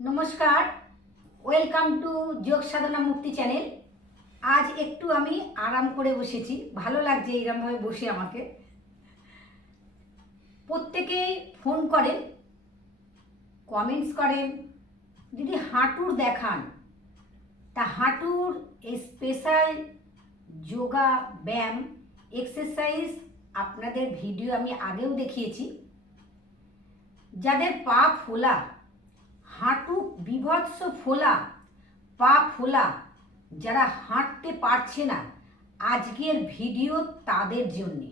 নমস্কার, welcome to যোগ সাধনা মুক্তি চ্যানেল। আজ একটু আমি আরাম করে বসেছি, ভালো লাগছে এইরকমভাবে বসে। আমাকে প্রত্যেকেই ফোন করেন, কমেন্টস করেন, যদি হাঁটুর দেখান, তা হাঁটুর স্পেশাল যোগা ব্যায়াম এক্সারসাইজ আপনাদের ভিডিও আমি আগেও দেখিয়েছি। যাদের পা ফোলা, হাঁটু বিভৎস ফোলা, পা ফোলা, যারা হাঁটতে পারছে না, আজকের ভিডিও তাদের জন্যে।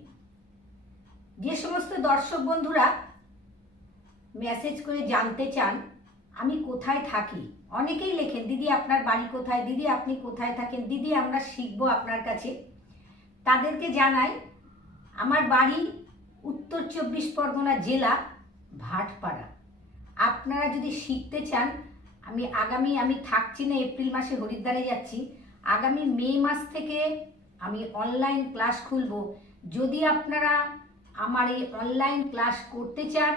যে সমস্ত দর্শক বন্ধুরা মেসেজ করে জানতে চান আমি কোথায় থাকি, অনেকেই লেখেন দিদি আপনার বাড়ি কোথায়, দিদি আপনি কোথায় থাকেন, দিদি আমরা শিখবো আপনার কাছে। তাদেরকে জানাই আমার বাড়ি উত্তর 24 পরগনা জেলা ভাটপাড়া। আপনারা যদি শিখতে চান, আমি থাকছি না, এপ্রিল মাসে হরিদ্বারে যাচ্ছি। আগামী মে মাস থেকে আমি অনলাইন ক্লাস খুলব। যদি আপনারা আমার এই অনলাইন ক্লাস করতে চান,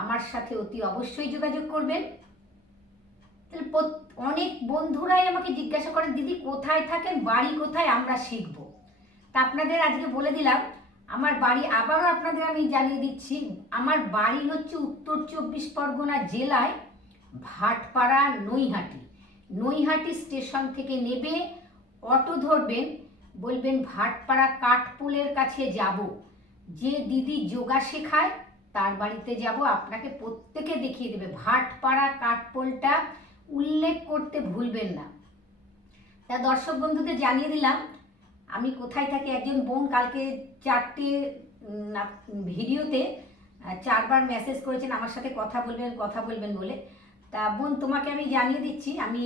আমার সাথে অতি অবশ্যই যোগাযোগ করবেন। তাহলে অনেক বন্ধুরাই আমাকে জিজ্ঞাসা করেন দিদি কোথায় থাকেন, বাড়ি কোথায়, আমরা শিখব। তা আপনাদের আজকে বলে দিলাম আমার বাড়ি, আবারও আপনাদের আমি জানিয়ে দিচ্ছি আমার বাড়ি হচ্ছে উত্তর 24 পরগনা জেলায় ভাটপাড়া নৈহাটি। নৈহাটি স্টেশন থেকে নেবে অটো ধরবেন, বলবেন ভাটপাড়া কাঠপোলের কাছে যাব, যে দিদি যোগা শেখায় তার বাড়িতে যাব, আপনাকে প্রত্যেকে দেখিয়ে দেবে। ভাটপাড়া কাঠপোলটা উল্লেখ করতে ভুলবেন না। তা দর্শক বন্ধুদের জানিয়ে দিলাম আমি কোথায় থাকি। একজন বোন কালকে 4টে ভিডিওতে 4বার মেসেজ করেছেন আমার সাথে কথা বলবেন বলে। তা বোন তোমাকে আমি জানিয়ে দিচ্ছি আমি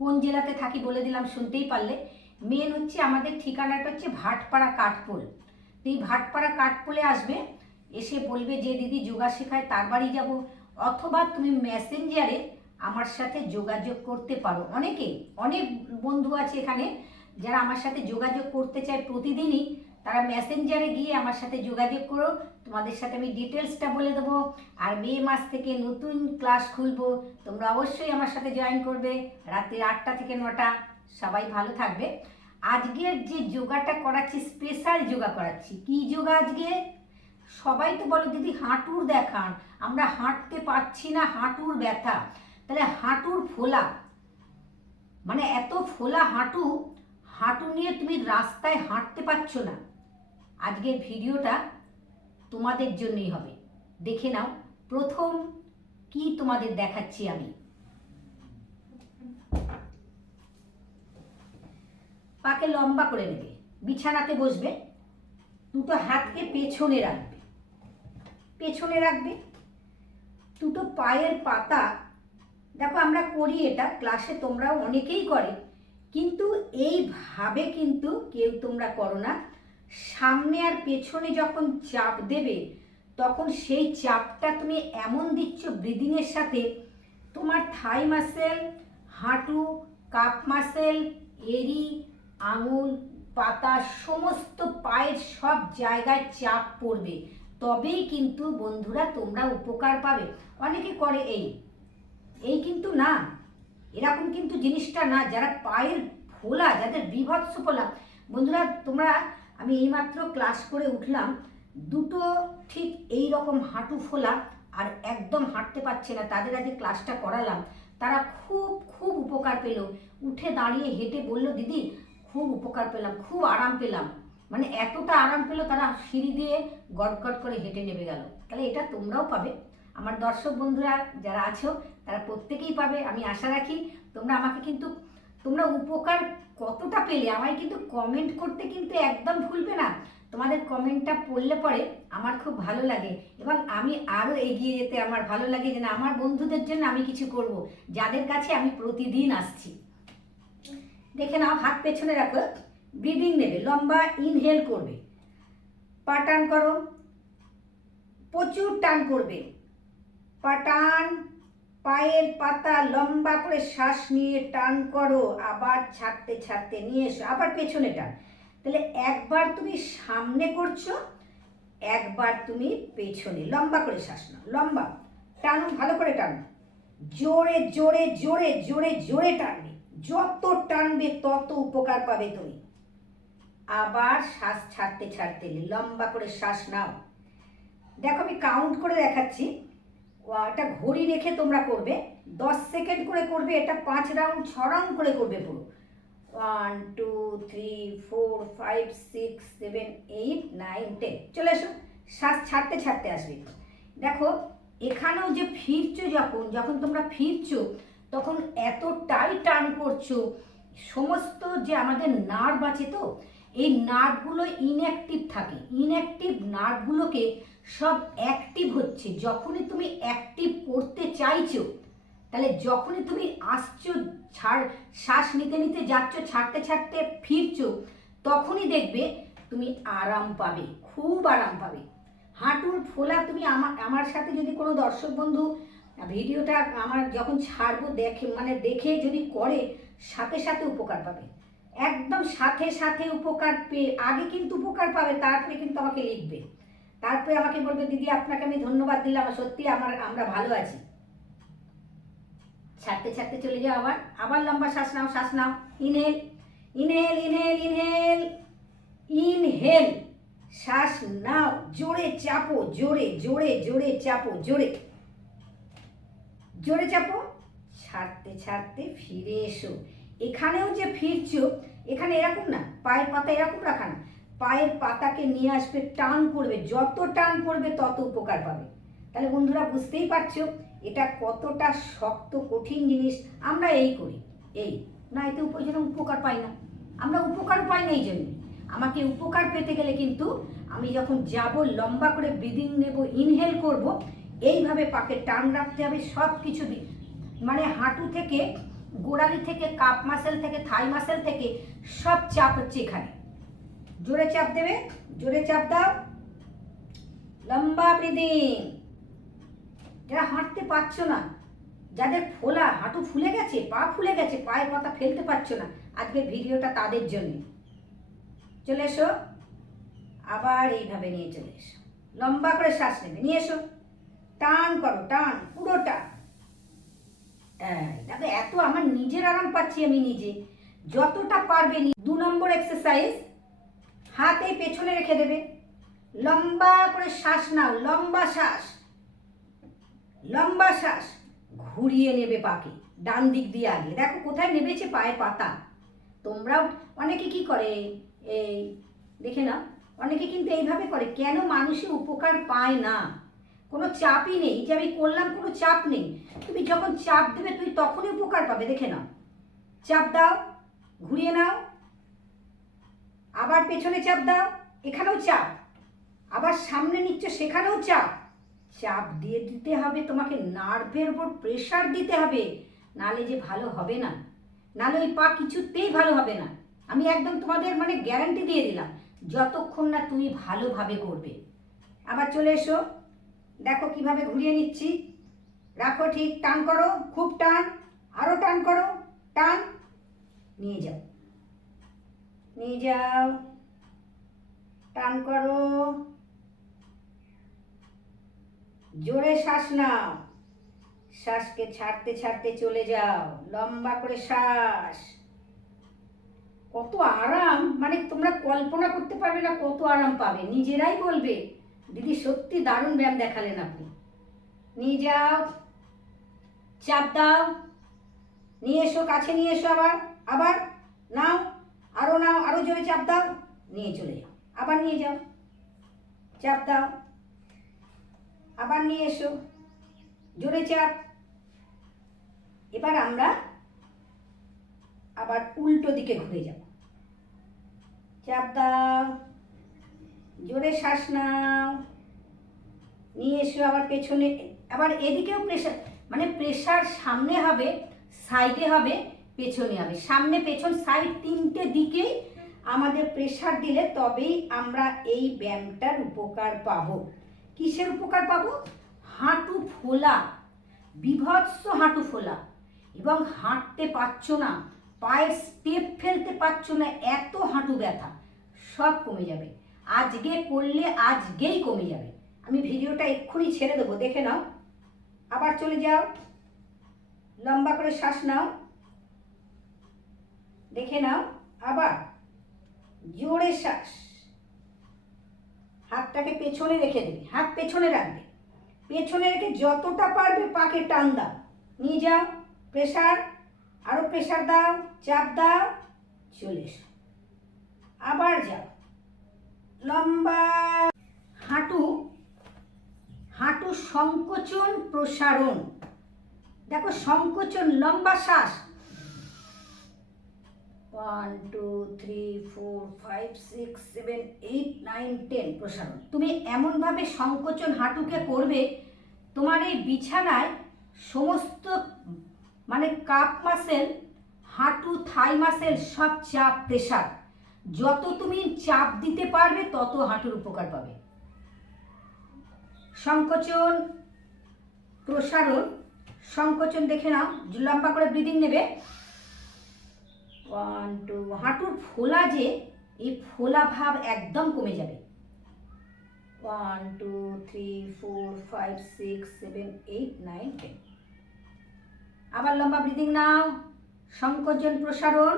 কোন জেলাতে থাকি, বলে দিলাম, শুনতেই পারলে। মেন হচ্ছে আমাদের ঠিকানাটা হচ্ছে ভাটপাড়া কাঠপোল। এই ভাটপাড়া কাঠপোলে আসবে, এসে বলবে যে দিদি যোগা শেখায় তার বাড়ি যাব, অথবা তুমি মেসেঞ্জারে আমার সাথে যোগাযোগ করতে পারো। অনেক বন্ধু আছে এখানে যারা আমার সাথে যোগাযোগ করতে চায় প্রতিদিনই, তারা মেসেঞ্জারে গিয়ে আমার সাথে যোগাযোগ করো, তোমাদের সাথে আমি ডিটেলসটা বলে দেবো। আর মে মাস থেকে নতুন ক্লাস খুলবো, তোমরা অবশ্যই আমার সাথে জয়েন করবে রাত্রি 8টা থেকে 9টা। সবাই ভালো থাকবে। আজকের যে যোগাটা করাচ্ছি, স্পেশাল যোগা করাচ্ছি। কি যোগা আজকে? সবাই তো বলো দিদি হাঁটুর দেখান, আমরা হাঁটতে পারছি না, হাঁটুর ব্যথা। তাহলে হাঁটুর ফোলা, মানে এত ফোলা হাঁটু, হাঁটু নিয়ে তুমি রাস্তায় হাঁটতে পারছো না, আজকের ভিডিওটা তোমাদের জন্যই হবে। দেখে নাও। প্রথম কি তোমাদের দেখাচ্ছি আমি। পাকে লম্বা করে নেবে, বিছানাতে বসবে, দুটো হাতকে পেছনে রাখবে, দুটো পায়ের পাতা, দেখো আমরা করি এটা ক্লাসে, তোমরাও অনেকেই করে, কিন্তু এইভাবে কিন্তু কেউ তোমরা করো না। সামনে আর পেছনে যখন চাপ দেবে, তখন সেই চাপটা তুমি এমন দিচ্ছ ব্রিদিংয়ের সাথে, তোমার থাই মাসেল, হাঁটু, কাপ মাসেল, এরি, আঙুল, পাতা, সমস্ত পায়ের সব জায়গায় চাপ পড়বে। তবেই কিন্তু বন্ধুরা তোমরা উপকার পাবে। অনেকে করে এই কিন্তু না, এরকম কিন্তু জিনিসটা না। যারা পায়ের ফোলা, যাদের বিভৎস ফোলা, বন্ধুরা তোমরা, আমি এইমাত্র ক্লাস করে উঠলাম, দুটো ঠিক এই রকম হাঁটু ফোলা আর একদম হাঁটতে পারছে না, তাদের আজকে ক্লাসটা করালাম, তারা খুব উপকার পেল। উঠে দাঁড়িয়ে হেঁটে বলল দিদি খুব উপকার পেলাম, খুব আরাম পেলাম। মানে এতটা আরাম পেলো, তারা সিঁড়ি দিয়ে গটগট করে হেঁটে নেমে গেল। তাহলে এটা তোমরাও পাবে। আমার দর্শক বন্ধুরা যারা আছো তারা প্রত্যেকেই পাবে, আমি আশা রাখি। তোমরা আমাকে কিন্তু, তোমরা উপকার কতটা পেলে আমায় কিন্তু কমেন্ট করতে কিন্তু একদম ভুলবে না। তোমাদের কমেন্টটা পড়লে পরে আমার খুব ভালো লাগে, এবং আমি আরও এগিয়ে যেতে আমার ভালো লাগে যে না, আমার বন্ধুদের জন্য আমি কিছু করব, যাদের কাছে আমি প্রতিদিন আসছি। দেখে নাও, হাত পেছনে রাখো, ব্রিদিং নেবে, লম্বা ইনহেল করবে, পা টান করো, প্রচুর টান করবে, পা টান, পায়ের পাতা লম্বা করে শ্বাস নিয়ে টান করো, আবার ছাড়তে নিয়ে এসো, আবার পেছনে টান। তাহলে একবার তুমি সামনে করছো, একবার তুমি পেছনে, লম্বা করে শ্বাস নাও, লম্বা টানো, ভালো করে টানো, জোরে জোরে জোরে জোরে জোরে টানবে, যত টানবে তত উপকার পাবে তুমি। আবার শ্বাস ছাড়তে ছাড়তে লম্বা করে শ্বাস নাও। দেখো আমি কাউন্ট করে দেখাচ্ছি, একটা ঘড়ি রেখে তোমরা করবে, 10 সেকেন্ড করে করবে, এটা 5 রাউন্ড 6 রাউন্ড করে করবে পুরো। 1 2 3 4 5 6 7 8 9 10। চলে এসো, শ্বাস ছাড়তে ছাড়তে আসবে। দেখো এখানেও যে ফিরছো, যখন যখন তোমরা ফিরছো তখন এতটাই টান করছো, সমস্ত যে আমাদের নার্ভ আছে তো, এই নার্ভগুলো ইনঅ্যাক্টিভ থাকে, ইনঅ্যাক্টিভ নার্ভগুলোকে সব অ্যাক্টিভ হচ্ছে। যখনই তুমি অ্যাক্টিভ করতে চাইছো, তাহলে যখনই তুমি আসছো, শ্বাস নিতে নিতে যাচ্ছ, ছাড়তে ছাড়তে ফিরছো, তখনই দেখবে তুমি আরাম পাবে, খুব আরাম পাবে। হাঁটুর ফোলা তুমি আমার সাথে যদি কোনো দর্শক বন্ধু ভিডিওটা আমার যখন ছাড়বো দেখে যদি করে, সাথে সাথে উপকার পাবে, একদম সাথে সাথে উপকার পেয়ে আগে কিন্তু উপকার পাবে, তারপরে কিন্তু আমাকে লিখবে, তারপরে আমাকে বলবে দিদি আপনাকে আমি ধন্যবাদ দিলাম, সত্যি আমরা ভালো আছি। ছাড়তে ছাড়তে চলে যাও, আবার আবার লম্বা শ্বাস নাও, শ্বাস নাও। Inhale inhale inhale inhale inhale, শ্বাস নাও, জোরে চাপো, জোরে জোরে জোরে চাপো, জোরে জোরে চাপো, ছাড়তে ছাড়তে ফিরে এসো। এখানেও যে ফিরছো, এখানে এরকম না, পায়ের পাতা এরকম রাখা না, পায়ের পাতাকে নিয়ে আসবে, টান করবে, যত টান করবে তত উপকার পাবে। তাহলে বন্ধুরা বুঝতেই পারছো এটা কতটা শক্ত কঠিন জিনিস। আমরা এই করি, এই না, এতে উপকার পাই না, আমরা উপকার পাই না। এই জন্য আমাকে উপকার পেতে গেলে কিন্তু আমি যখন যাব, লম্বা করে ব্রিদিং নেব, ইনহেল করব, এইভাবে পাকে টান রাখতে হবে। সব কিছু মানে হাঁটু থেকে, গোড়ালি থেকে, কাপ মাসেল থেকে, থাই মাসেল থেকে সব চাপ হচ্ছে এখানে। জোরে চাপ দেবে, জোরে চাপ দাও, লম্বা ব্রিদিং। যারা হাঁটতে পারছো না, যাদের ফোলা, হাঁটু ফুলে গেছে, পা ফুলে গেছে, পায়ের পাতা ফেলতে পারছো না, আজকের ভিডিওটা তাদের জন্য। চলে এসো, আবার এইভাবে নিয়ে চলে এসো, লম্বা করে শ্বাস নেবে, নিয়ে এসো, টান করো, টান পুরোটা। দেখো এত আমার নিজের আরাম পাচ্ছি আমি নিজে, যতটা পারবে। 2 নম্বর এক্সারসাইজ, হাতে পেছনে রেখে দেবে, লম্বা করে শ্বাস নাও, লম্বা শ্বাস, লম্বা শ্বাস, ঘুরিয়ে নেবে পাকে ডান দিক দিয়ে। আগে দেখো কোথায় নেবেছে, পায়ের পাতা। তোমরাও অনেকে কি করে, এই দেখে না, অনেকে কিন্তু এইভাবে করে। কেন মানুষের উপকার পায় না? কোনো চাপই নেই, যে আমি করলাম, কোনো চাপ নেই। তুমি যখন চাপ দেবে তুমি তখনই উপকার পাবে। দেখে নাও, চাপ দাও, ঘুরিয়ে নাও, আবার পেছনে চাপ দাও, এখানেও চাপ, আবার সামনে নিচ্ছ, সেখানেও চাপ। চাপ দিয়ে দিতে হবে তোমাকে, নার্ভের উপর প্রেশার দিতে হবে, নালে যে ভালো হবে না, নালে ওই পা কিছুতেই ভালো হবে না। আমি একদম তোমাদের গ্যারান্টি দিয়ে দিলাম, যতক্ষণ না তুমি ভালোভাবে করবে। আবার চলে এসো, দেখো কিভাবে ঘুরিয়ে নিচ্ছি, রাখো ঠিক, টান করো, খুব টান, আরো টান করো, টান, নিয়ে যাও, নিয়ে যাও, টান করো, জোরে শ্বাস নাও, শ্বাসকে ছাড়তে ছাড়তে চলে যাও, লম্বা করে শ্বাস। কত আরাম, তোমরা কল্পনা করতে পারবে না কত আরাম পাবে, নিজেরাই বলবে দিদি সত্যি দারুণ ব্যায়াম দেখালেন আপনি। নিয়ে যাও, চাপ দাও, নিয়ে এসো, কাছে নিয়ে এসো, আবার আবার নাও, আরো জোরে চাপ দাও, নিয়ে চলে যাও, আবার নিয়ে যাও, চাপ দাও, আবার নিয়ে এসো, জোরে চাপ। এবার আমরা আবার উল্টো দিকে ঘুরে যাব, চাপ দাও, জোরে শ্বাস নাও, নিয়ে এসো, আবার পেছনে, আবার এদিকেও প্রেশার, প্রেশার সামনে হবে, সাইডে হবে, পেছনে হবে, সামনে পেছন সাইড তিনটে দিকেই আমাদের প্রেশার দিলে তবেই আমরা এই ব্যায়ামটার উপকার পাবো। কিসের উপকার পাবো? হাঁটু ফোলা, বিভৎস হাঁটু ফোলা, এবং হাঁটতে পারছো না, পায়ের স্টেপ ফেলতে পারছো না, এত হাঁটু ব্যথা সব কমে যাবে। আজকে করলে আজকেই কমে যাবে। আমি ভিডিওটা এক্ষুনি ছেড়ে দেবো, দেখে নাও। আবার চলে যাও, লম্বা করে শ্বাস নাও, দেখে নাও, আবার জোরে শ্বাস। হাতটাকে পেছনে রেখে দেবে, হাত পেছনে রাখবে, পেছনে রেখে যতটা পারবে পাকে টান দাও, নিয়ে যাও, প্রেসার, আরো প্রেসার দাও, চাপ দাও, চলে এসো, আবার যাও, লম্বা। হাঁটু, হাঁটু সংকোচন প্রসারণ, দেখো সংকোচন, লম্বা শ্বাস, 1 2 3 4 5 6 7 8 9 10 প্রসারণ। তুমি এমনভাবে সংকোচন হাঁটুকে করবে, তোমার এই বিছানায় সমস্ত মানে কাপ মাসেল, হাঁটু, থাই মাসেল সব চাপ, প্রেসার, যত তুমি চাপ দিতে পারবে তত হাঁটুর উপকার পাবে। সংকোচন প্রসারণ, সংকোচন দেখে নাও, লম্বা করে ব্রিদিং নেবে, 1 2, হাঁটুর ফোলা, যে এই ফোলা ভাব একদম কমে যাবে, 1 2 3 4 5 6 7 8 9 10। আবার লম্বা ব্রিদিং নাও, সংকোচন প্রসারণ,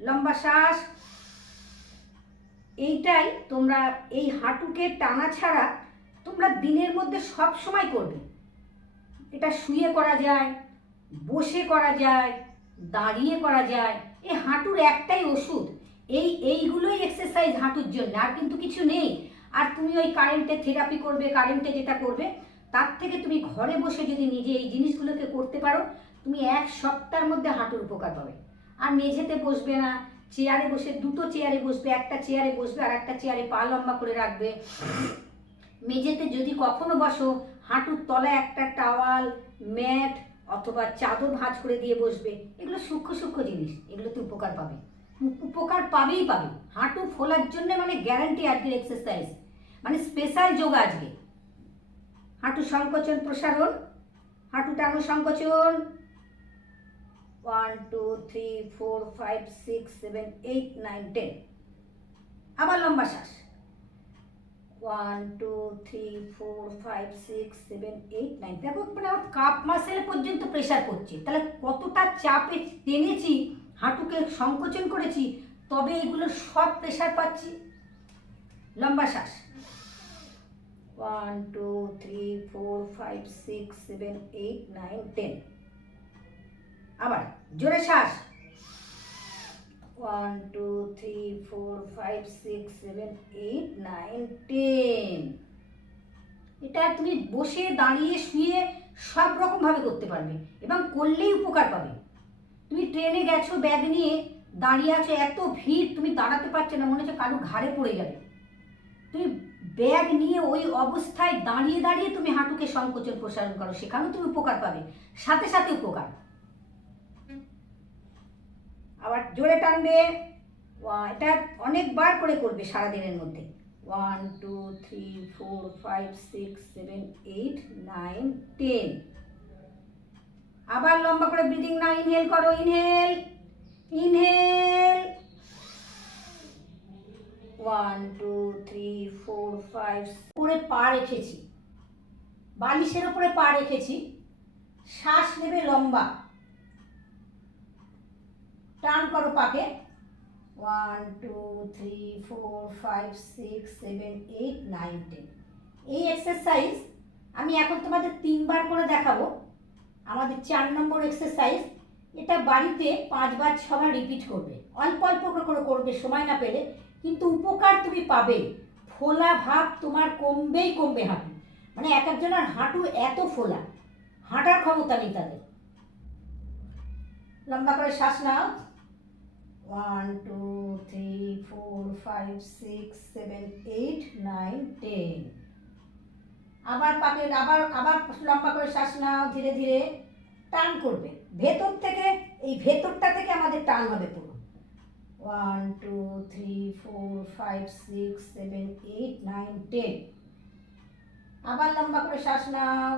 লম্বা শ্বাস। এইটাই তোমরা এই হাঁটুকে টানা ছাড়া তোমরা দিনের মধ্যে সব সময় করবে। এটা শুয়ে করা যায়, বসে করা যায়, দাঁড়িয়ে করা যায়। এই হাঁটুর একটাই ওষুধ, এইগুলোই এক্সারসাইজ হাঁটুর জন্য, আর কিন্তু কিছু নেই। আর তুমি ওই কারেন্টে থেরাপি করবে, কারেন্টে যেটা করবে, তার থেকে তুমি ঘরে বসে যদি নিজে এই জিনিসগুলোকে করতে পারো, তুমি 1 সপ্তাহের মধ্যে হাঁটুর উপকার পাবে। আর মেঝেতে বসবে না, চেয়ারে বসে, দুটো চেয়ারে বসবে, একটা চেয়ারে বসবে আর একটা চেয়ারে পা লম্বা করে রাখবে। মেঝেতে যদি কখনো বসো, হাঁটুর তলায় একটা টাওয়াল, ম্যাট অথবা চাদর ভাঁজ করে দিয়ে বসবে। এগুলো সূক্ষ্ম সূক্ষ্ম জিনিস, এগুলোতে উপকার পাবে, উপকার পাবেই পাবে। হাঁটু ফোলার জন্য মানে গ্যারান্টি আজকের এক্সারসাইজ, মানে স্পেশাল যোগা আজকে। হাঁটু সংকোচন প্রসারণ, হাঁটু টানো সংকোচন, 1 2 3 4 5 6 7 8 9 10। আবার লম্বা শ্বাস, 1 2 3 4 5 6 7 8 9। দেখো মানে আমার কাপ মাসেল পর্যন্ত প্রেসার করছে, তাহলে কতটা চাপে টেনেছি, হাঁটুকে সংকোচন করেছি, তবে এগুলো সব প্রেসার পাচ্ছি। লম্বা শ্বাস, 1 2 3 4 5 6 7 8 9 10। আবার জোরে শ্বাস, 1 2 3 4 5 6 7 8 9 10। এটা তুমি বসে, দাঁড়িয়ে, শুয়ে সব রকম ভাবে করতে পারবে এবং করলেই উপকার পাবে। তুমি ট্রেনে গেছো, ব্যাগ নিয়ে দাঁড়িয়ে আছো, এত ভিড়, তুমি দাঁড়াতে পারছো না, মনে হচ্ছে কারো ঘাড়ে পড়ে যাবে। তুমি ব্যাগ নিয়ে ওই অবস্থায় দাঁড়িয়ে দাঁড়িয়ে তুমি হাঁটুকে সংকোচন প্রসারণ করো, সেখানেও তুমি উপকার পাবে, সাথে সাথে উপকার। আবার জোরে টানবে, এটা অনেকবার করে করবে সারাদিনের মধ্যে, 1 2 3 4 5 6 7 8 9 10। আবার লম্বা করে ব্রিদিং নাও, ইনহেল করো, ইনহেল ইনহেল, 1 2 3 4 5। উপরে পা রেখেছি, বালিশের উপরে পা রেখেছি, শ্বাস নেবে লম্বা, টান করো পাকে, 1 2 3 4 5 6 7 8 9 10। এই এক্সারসাইজ আমি এখন তোমাদের 3বার করে দেখাবো। আমাদের 4 নম্বর এক্সারসাইজ, এটা বাড়িতে 5বার 6বার রিপিট করবে, অল্প অল্প করে করবে সময় না পেলে, কিন্তু উপকার তুমি পাবে। ফোলা ভাব তোমার কমবেই কমবে হাঁটু, মানে এক একজনের হাঁটু এত ফোলা, হাঁটার ক্ষমতা নেই তাদের। লম্বা করে শ্বাস নাও, 1 2 3 4 5 6 7 8 9 10। আবার পাকে, আবার আবার লম্বা করে শ্বাস নাও, ধীরে ধীরে টান করবে ভেতর থেকে, এই ভেতরটা থেকে আমাদের টান হবে পুরো, 1 2 3 4 5 6 7 8 9 10। আবার লম্বা করে শ্বাস নাও,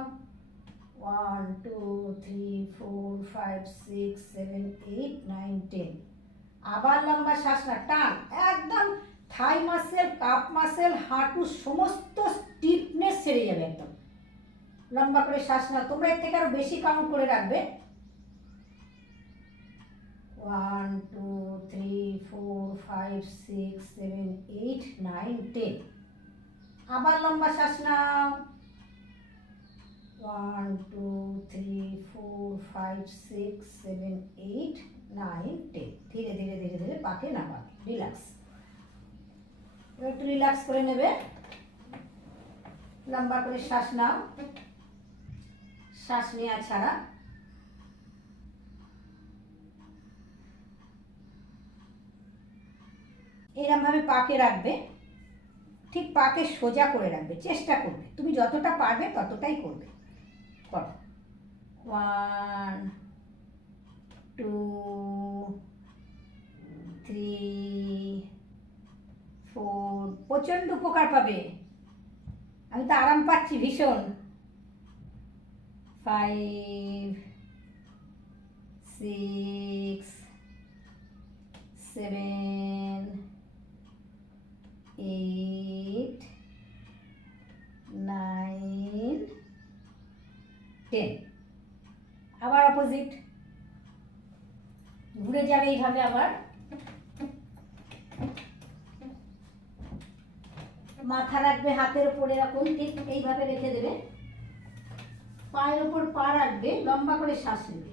1 2 3 4 5 6 7 8 9 10। আবার লম্বা শ্বাস না, টান, একদম থাই মাসেল, কাপ মাসেল, হাঁটু সমস্ত স্টিফনেস ছেড়ে যাবে একদম। লম্বা করে শ্বাস নাও, তোমরা এর থেকে আরো বেশি কাউন্ট করে রাখবে, 1 2 3 4 5 6 7 8 9 10। আবার লম্বা শ্বাস নাও। 1 2 3 4 5 6 7 8 9 10। ধীরে ধীরে ধীরে ধীরে পাকে নামাবে। রিল্যাক্স। একটু রিল্যাক্স করে নেবে। লম্বা করে শ্বাস নাও। শ্বাস নেওয়া ছাড়া। এরকম ভাবে পাকে রাখবে। ঠিক পাকে সোজা করে রাখবে। চেষ্টা করবে, তুমি যতটা পারবে ততটাই করবে। করো। 1 2 3 4। প্রচন্ড উপকার পাবে। আমি তো আরাম পাচ্ছি ভীষণ। 5 6 7 8 9 10। আবার অপোজিট ঘুরে যাবে এইভাবে। আবার মাথা রাখবে হাতের উপরে, এরকম ঠিক এইভাবে রেখে দেবে। পায়ের উপর পা রাখবে, লম্বা করে শ্বাস নেবে।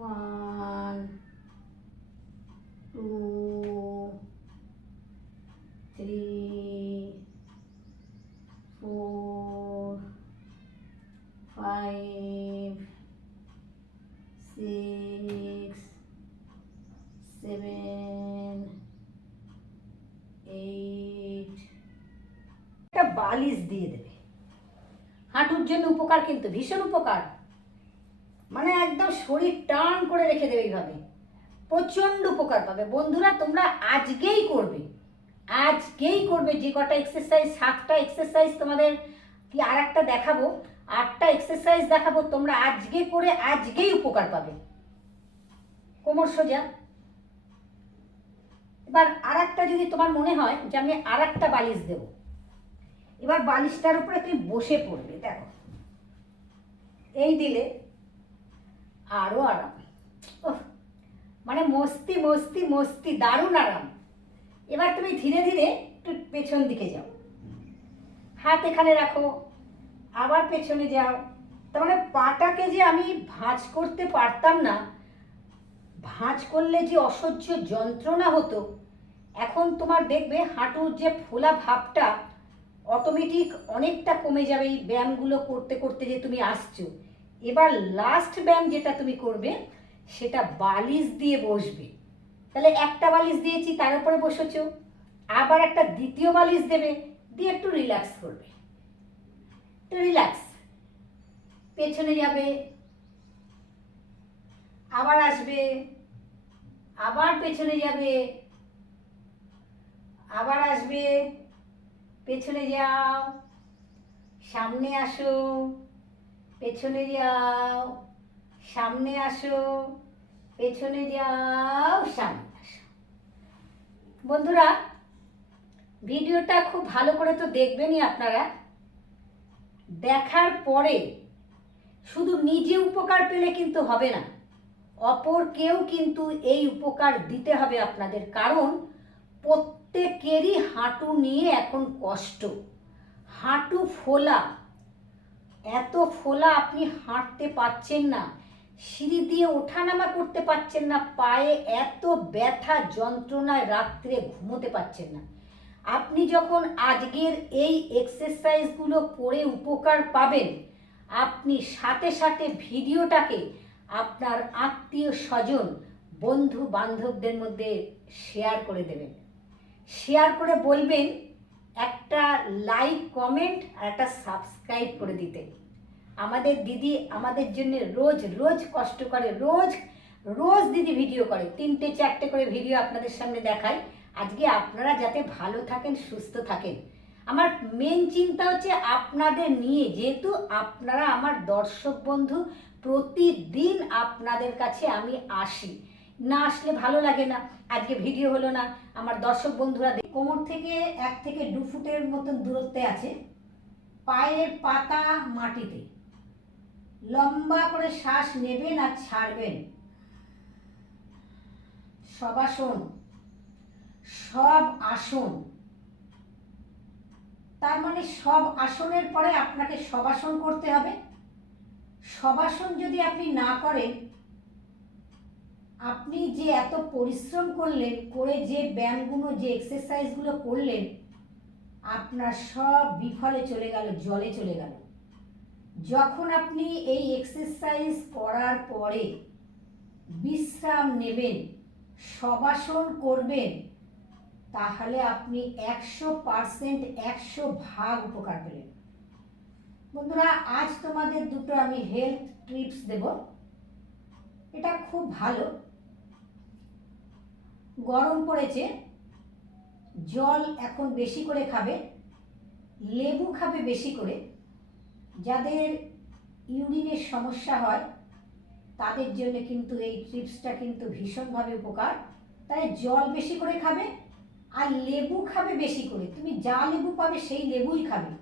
1 2 3 4 5 6 7 8। একটা বালিশ দিয়ে দেবে। হাঁটুর জন্য উপকার, কিন্তু ভীষণ উপকার। মানে একদম শরীর টান করে রেখে দেবে এইভাবে। প্রচন্ড উপকার পাবে। বন্ধুরা তোমরা আজকেই করবে, আজকেই করবে। যে কটা এক্সারসাইজ, 7টা এক্সারসাইজ তোমাদের কি আর একটা দেখাবো, 8টা এক্সারসাইজ দেখাবো, তোমরা আজকে করে আজকেই উপকার পাবে। কোমর সোজা। এবার আর একটা যদি তোমার মনে হয় যে আমি আর একটা বালিশ দেব, এবার বালিশটার উপরে তুমি বসে পড়বে। দেখো এই দিলে আরো আরাম। মানে মস্তি মস্তি মস্তি, দারুণ আরাম। এবার তুমি ধীরে ধীরে একটু পেছন দিকে যাও, হাত এখানে রাখো, আবার পেছনে যাও। তার মানে পাটাকে যে আমি ভাঁজ করতে পারতাম না, ভাঁজ করলে যে অসহ্য যন্ত্রণা হতো, এখন তোমার দেখবে হাঁটুর যে ফোলা ভাবটা অটোমেটিক অনেকটা কমে যাবে এই ব্যায়ামগুলো করতে করতে যে তুমি আসছো। এবার লাস্ট ব্যায়াম যেটা তুমি করবে সেটা বালিশ দিয়ে বসবে। তাহলে একটা বালিশ দিয়েছি, তার উপরে বসেছো, আবার একটা দ্বিতীয় বালিশ দেবে, দিয়ে একটু রিল্যাক্স করবে। একটু রিল্যাক্স। পেছনে যাবে, আবার আসবে, আবার পেছনে যাবে, আবার আসবে, পেছনে যাও, সামনে আসো, পেছনে যাও, সামনে আসো, পেছনে যাও, সামনে আসো। বন্ধুরা ভিডিওটা খুব ভালো করে তো দেখবেনই আপনারা। দেখার পরে শুধু নিজে উপকার পেলে কিন্তু হবে না, অপরকেও কিন্তু এই উপকার দিতে হবে আপনাদের। কারণ প্রত্যেকেরই হাঁটু নিয়ে এখন কষ্ট। হাঁটু ফোলা, এত ফোলা, আপনি হাঁটতে পারছেন না, সিঁড়ি দিয়ে ওঠানামা করতে পারছেন না, পায়ে এত ব্যথা যন্ত্রণায় রাত্রে ঘুমোতে পারছেন না। আপনি যখন আজকের এই এক্সারসাইজগুলো করে উপকার পাবেন, আপনি সাথে সাথে ভিডিওটাকে আপনার আত্মীয় স্বজন, বন্ধু বান্ধবদের মধ্যে শেয়ার করে দেবেন। শেয়ার করে বলবেন একটা লাইক, কমেন্ট আর একটা সাবস্ক্রাইব করে দিতে। আমাদের দিদি আমাদের জন্য রোজ রোজ কষ্ট করে, রোজ রোজ দিদি ভিডিও করে, 3টে 4টে করে ভিডিও আপনাদের সামনে দেখায়। আজকে আপনারা যাতে ভালো থাকেন, সুস্থ থাকেন। আমার মেন চিন্তা হচ্ছে আপনাদের নিয়ে, যেহেতু আপনারা আমার দর্শক বন্ধু, প্রতিদিন আপনাদের কাছে আমি আসি, না আসলে ভালো লাগে না। আজকে ভিডিও হলো না, আমার দর্শক বন্ধুরা কোমর থেকে 1 থেকে 2 ফুটের মতন দূরত্বে আছে, পায়ের পাতা মাটিতে। লম্বা করে শ্বাস নেবেন আর ছাড়বেন। শবাসন, সব আসন, তার মানে সব আসনের পরে আপনাকে শবাসন করতে হবে। শবাসন যদি আপনি না করেন, আপনি যে এত পরিশ্রম করলেন, করে যে ব্যায়ামগুলো, যে এক্সারসাইজগুলো করলেন, আপনার সব বিফলে চলে গেল, জলে চলে গেল। যখন আপনি এই এক্সারসাইজ করার পরে বিশ্রাম নেবেন, শবাসন করবেন, তাহলে আপনি 100%, 100 ভাগ উপকার পেলেন। বন্ধুরা, আজ তোমাদের দুটো আমি হেলথ টিপস দেব। এটা খুব ভালো। গরম পড়েছে, জল এখন বেশি করে খাবে, লেবু খাবে বেশি করে। যাদের ইউরিনের সমস্যা হয় তাদের জন্য কিন্তু এই টিপসটা কিন্তু ভীষণভাবে উপকার। তাই জল বেশি করে খাবে আর লেবু খাবে বেশি করে। তুমি যা লেবু পাবে সেই লেবুই খাবে।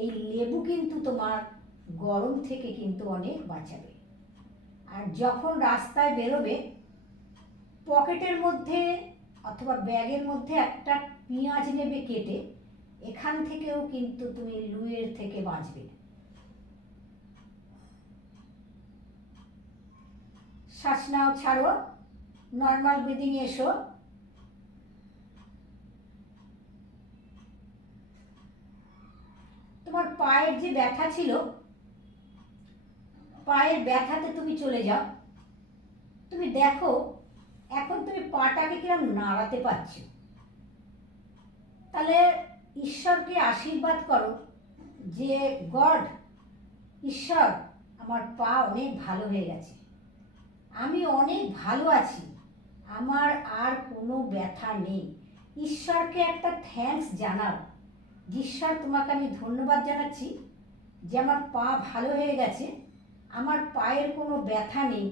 এই লেবু কিন্তু তোমার গরম থেকে কিন্তু অনেক বাঁচাবে। আর যখন রাস্তায় বেরোবে, পকেটের মধ্যে অথবা ব্যাগের মধ্যে একটা পেঁয়াজ নেবে কেটে, এখান থেকেও কিন্তু তুমি লুয়ের থেকে বাঁচবে। শ্বাস নাও, ছাড়ো, নর্মাল ব্রিদিং এসো। তোমার পায়ের যে ব্যথা ছিল, পায়ের ব্যথাতে তুমি চলে যাও। তুমি দেখো এখন তুমি পাটাকে কিরম নাড়াতে পারছো। তাহলে ঈশ্বরকে আশীর্বাদ করো যে গড, ঈশ্বর, আমার পা অনেক ভালো হয়ে গেছে, আমি অনেক ভালো আছি, আমার আর কোনো ব্যথা নেই। ঈশ্বরকে একটা থ্যাঙ্কস জানাও। ঈশ্বর, তোমাকে আমি ধন্যবাদ জানাচ্ছি যে আমার পা ভালো হয়ে গেছে, আমার পায়ের কোনো ব্যথা নেই,